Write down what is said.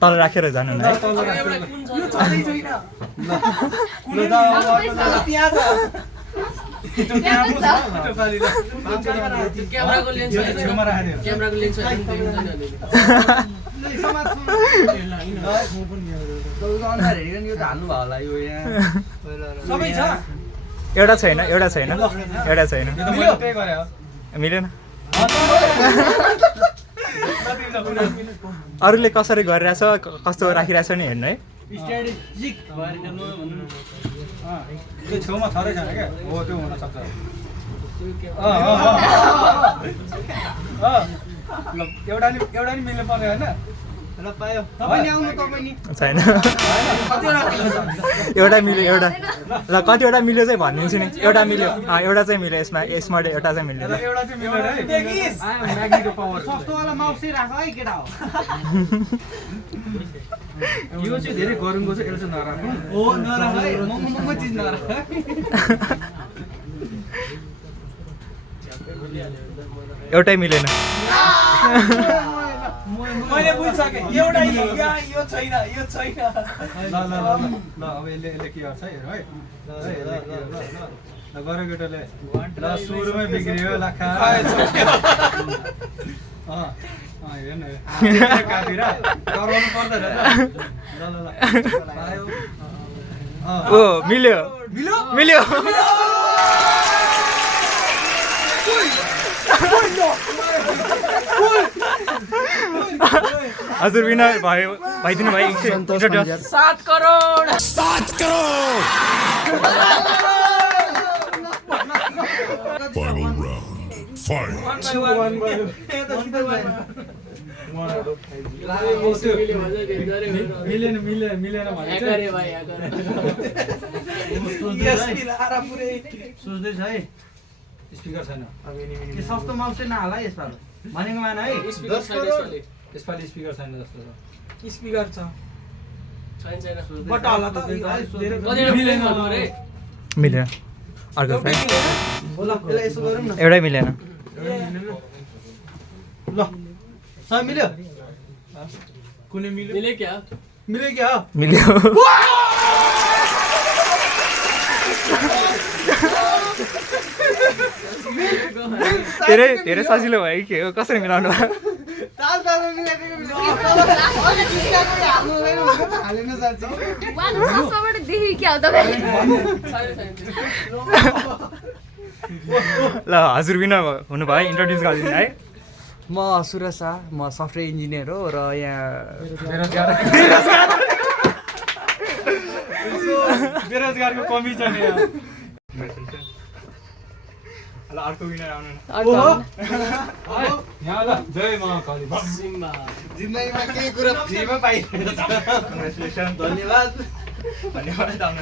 तल राखेर जानु न क्यामेराको लेन्स एउटा छैन मिलेन अरूले कसरी गरिरहेछ कस्तो राखिरहेछ नि हेर्नु है त्यो छेउमा थरै छैन क्या हो त्यो हुन सक्छ ल एउटा नि मिल्नु पर्यो होइन ल पायो तपाईं आउनु तपाईं नि छैन एउटा मिल्यो एउटा ल कतिवटा मिल्यो चाहिँ भनिदिन्छु नि एउटा मिल्यो एउटा चाहिँ मिल्यो यसमा एउटा चाहिँ मिल्यो एउटा चाहिँ मिल्यो है देखिस म्याग्नीको पावर सस्तो वाला माउस चाहिँ राख है केटा हो यो चाहिँ धेरै गरमको चाहिँ यसले चाहिँ नराख्नु हो नराख है म चीज नराख एउटै मिलेन मैले बुझिसके एउटै छ यो छैन ल अब यसले के गर्छ हेर है ल गरे केटाले ल सुरुमै बिग्रियो लाखा हेर्नु काटेर कराउनु पर्दैन ल पायो ओ मिल्यो हजुर विनर भयो भइदिनु भयो 7 करोड Final round. Fight. मिलेन सोच्दैछ है स्पिकर छैन के सस्तो माउस चाहिँ नहाल है यसपालि भनेको मान है यसपालि स्पिकर छैन जस्तो छ स्पिकर छ मिल्यो अर्को एउटै मिलेन ल सबै मिल्यो कुनै मिल्यो क्या मिल्यो धेरै सजिलो भयो के हो कसरी मिलाउनु ल हजुर विनर हुनुभयो इन्ट्रोड्युस गरिदिनु है म सुरज शाह म सफ्टवेयर इन्जिनियर हो र यहाँ बेरोजगारको कमी छ नि ल अर्को विनर आउनु यहाँ ल जय महाकाली जिन्दगीमा केही कुरा फ्रीमा पाइरहेको छ धन्यवाद